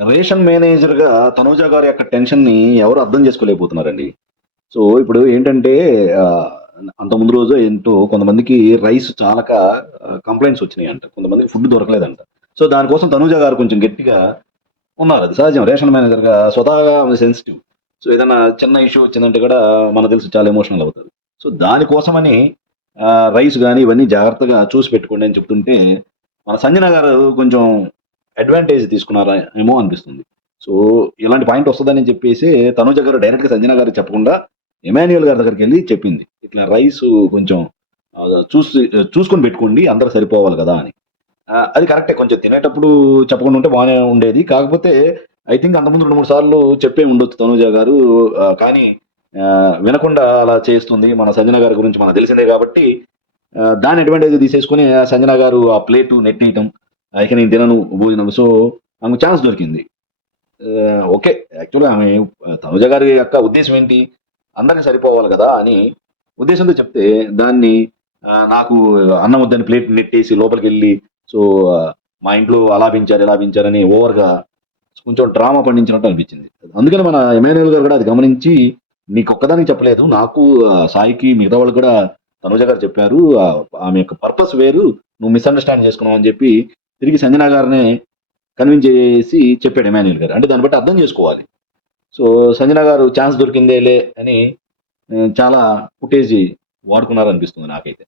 Ration మేనేజర్‌గా తనూజ గారి యొక్క టెన్షన్‌ని ఎవరు అర్థం చేసుకోలేకపోతున్నారండి. సో, ఇప్పుడు ఏంటంటే ఆహ్, అంతకు ముందు రోజో ఏంటో కొంతమందికి రైస్ చాలక కంప్లెయింట్స్ వచ్చినాయంట. కొంతమందికి ఫుడ్ దొరకలేదంట. సో, దానికోసం తనూజ గారు కొంచెం గట్టిగా ఉన్నారు. అది సహజం. రేషన్ మేనేజర్‌గా స్వతహాగా ఆమె సెన్సిటివ్. సో, ఏదన్నా చిన్న ఇష్యూ వచ్చిందంటే కూడా మనకు తెలుసు చాలా ఎమోషనల్ అవుతారు. సో, దానికోసమని రైస్ గాని ఇవన్నీ జాగ్రత్తగా చూసి పెట్టుకోండి అని చెప్తుంటే, మన సంజన గారు కొంచెం అడ్వాంటేజ్ తీసుకున్నారా ఏమో అనిపిస్తుంది. సో, ఇలాంటి పాయింట్ వస్తదని చెప్పేసి తనూజ గారు డైరెక్ట్‌గా సంజన గారికి చెప్పకుండా ఎమాన్యుయల్ గారి దగ్గరికెళ్లి చెప్పింది. ఇట్లా రైసు కొంచెం చూసుకొని పెట్టుకోండి. అందరూ సరిపోవాలి గదా! అని. అది కరెక్టే. కొంచెం తినేటప్పుడు చెప్పకుండా ఉంటే బానే ఉండేది. కాకపోతే ఐ థింక్ అంతకుముందు 2, 3 సార్లు చెప్పే ఉండొచ్చు తనూజ గారు. కానీ వినకుండా అలా చేస్తుంది. మన సంజన గారి గురించి మనకు తెలిసిందే గాబట్టి దాన్ని అడ్వాంటేజ్ తీసేసుకొని సంజన గారు ఆ ప్లేటు నెట్టేయటం. ఇక నేను తినను భోజనం. సో, ఆమెకు ఛాన్స్ దొరికింది. ఓకే. యాక్చువల్‌గా ఆమె తనుజ గారి యొక్క ఉద్దేశ్యం ఏంటి? అందరికి సరిపోవాలి గదా! అని ఉద్దేశ్యంతో చెప్తే దాన్ని నాకు అన్నం వద్దని ప్లేట్ నెట్టేసి లోపలికెళ్ళి సో, మా ఇంట్లో అలా పెంచారు, ఇలా పెంచారని ఓవర్‌గా కొంచెం డ్రామా పండించినట్టు అనిపించింది. అందుకని మన ఎమాన్యుయల్ గారు గూడా అది గమనించి నీకొక్కదానికి చెప్పలేదు. నాకు సాయికి మిగతా వాళ్ళకి కూడా తనుజ గారు చెప్పారు. ఆమె యొక్క పర్పస్ వేరు. నువ్వు మిస్‌అండర్‌స్టాండ్ చేసుకున్నావు అని చెప్పి తిరిగి సంజన గారినే కన్విన్స్ చేసి చెప్పాడు ఎమాన్యుయల్ గారు. అంటే దాన్ని బట్టి అర్థం చేసుకోవాలి. సో, సంజన గారు ఛాన్స్ దొరికిందేలే అని చాలా ఫుటేజి వాడుకున్నారనిపిస్తుంది నాకైతే.